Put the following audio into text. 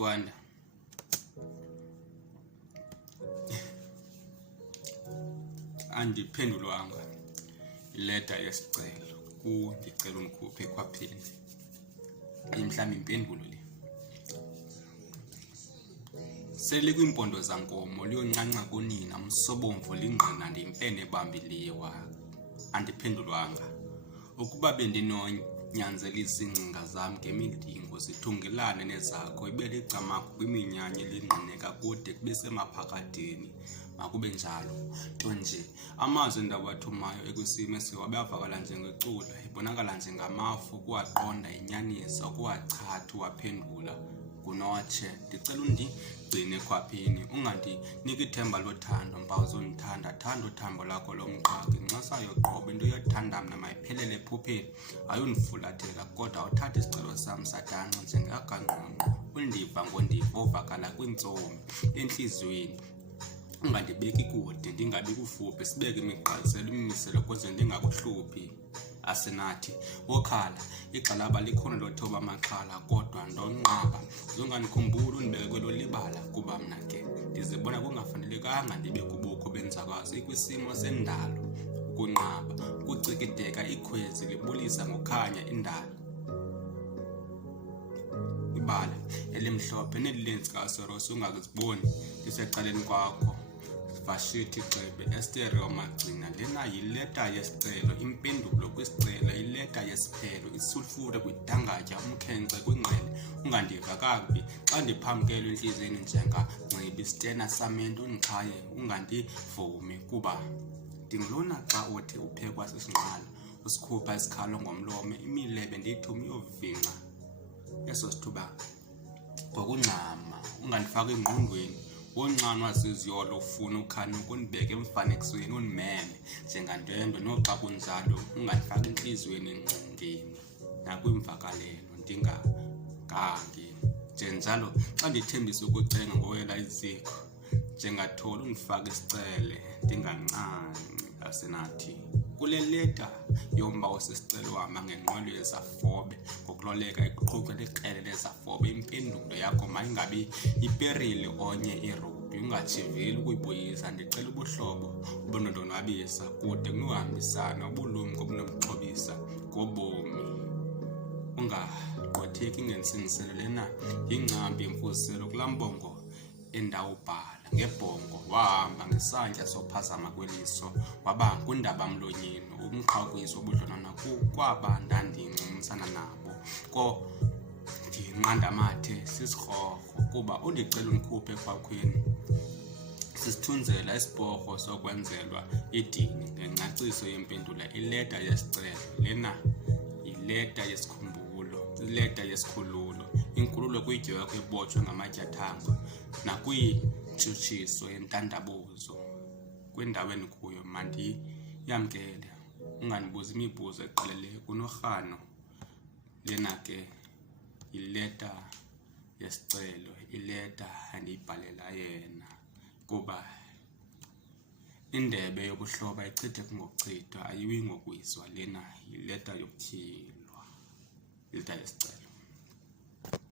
Sikwanda, andiphendulwanga ileta yesicelo ndicela unikhuphe ekhwapheni. Mhlawumbi impendulo le. Sele kwiimpondo zankomo liyoncanca kunina msobomvu lingqina ndimpene bambiliwa. Andiphendulwanga. Ukuba bendinonyanzelisa iingcinga zam ngemidingo zithungelane nezakho ibele icamaku kwiminyanya elingqineka kude kube semaphakadeni makube njalo. Nto nje amazwi endawathumayo ekwisimo esiwabe avakala njengecula, ibonakala njengamafu ukuwaqonda inyaniso, ukuwachatha uwaphendula kunotshe. Ndicela undigcine ekhwapheni, ungandiniki ithemba lothando, mpawu zondithanda, thanda uthambo lakho lomqhagi. Nxasayo qobo into yothanda mna mayiphelele ephupheni, ayondifulathela kodwa uthatha isicelo sam satanqa njengakangqongqo. Undiva ngondiva ovakala kwintsomi entliziyweni, ungandibeki kude ndingabi kufuphi, sibeke imigqaliselo imimiselo kweze ndingakuhluphi. Asinathi wokhala igxalaba likhona lothoba amaxhala kodwa ndonqaba. Zonganikhumbula undibeke kwelo libala kuba mna ke ndizibona kungafanelekanga ndibe kubukho benzakazi ikwisimo sendalo. Ukunqaba, ukucikideka, ikhwezi libulisa ngokhanya indalo. Ibala elimhlophe nelilentsikaserosi ungaziboni lisecaleni kwakho. Vashiti Xebe, Estereo Magcina. Lena yileta yesicelo, impendulo kwisicelo, ileta yesiphelo, isulfure kwidangatya, umkhenkce kwingqele. Ungandiva kakubi xa ndiphamkelwe entliziyweni njengangcibi stena samento undixhaye, ungandivumi kuba ndingulona xa othi uphekwa sisinqalo, usikhupha isikhalo ngomlomo, imilebe ndiyithumi yovingca eso sithuba ngokungxama. Ungandifaki engqondweni woncanwa ziziyolo ufuna ukhana ukundibeka emfanekisweni undimeme njengandwendwe. Noxa kunjalo ungandifaki entliziyweni engqondweni nakwimvakalelo ndingagangi. Njenjalo xa ndithembisa ukucenga ngoyela iziko njengathola undifake isicele ndingancanci. Asinathi kule leta yomba osisicelo uhamba ngenqwelo yezafobe ngokuloleka iqhutywa liqele lezafobe. Impendulo yakho mayingabi iperile onye irubi, ungajiveli ukuyibuyisa. Ndicela ubuhlobo ubunondonwabisa kude kunohambisana, ubulumko bunomxhobisa ngobomi. Ungaqotheki ngentsingiselo, lena yingcambi yemfuziselo kulaa mbongo endawubhala. Ngebhongo wahamba ngesantya sophazama kweliso, waba ngundaba mlonyeni, umqhawukiso obudlonana kwaba ndandincumisana nabo. Ko ndinqanda amathe sisirhorho kuba undicela unikhuphe ekhwakhweni. Sisithunzela isiporho sokwenzelwa idini ngengcaciso yempendula ileta yesicelo. Lena yileta yesikhumbulo, ileta yesikhululo, inkululo kwidyoko ebotshwe ngamatyathanga nakwitshutshiso yentandabuzo. Kwindawo endikuyo mandiyamkele, ungandibuzi imibuzo eqeleleyo kunorhano. Lena ke yileta yesicelo, ileta andiyibhalela yena kuba indebe yokuhloba ichithe ngokuchithwa ayiwi ngokuyiswa. Lena yileta yokutyhilwa, ileta yesicelo.